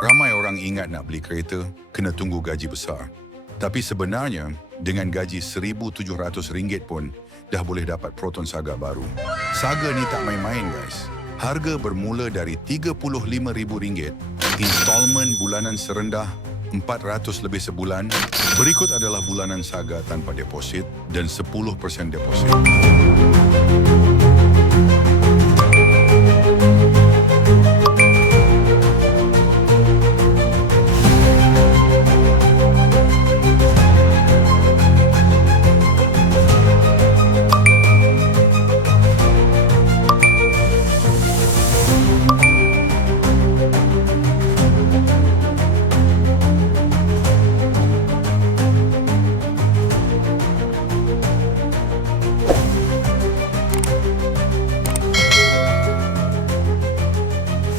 Ramai orang ingat nak beli kereta, kena tunggu gaji besar. Tapi sebenarnya, dengan gaji RM1,700 pun, dah boleh dapat Proton Saga baru. Saga ni tak main-main guys. Harga bermula dari RM35,000, installment bulanan serendah RM400 lebih sebulan. Berikut adalah bulanan Saga tanpa deposit dan 10% deposit.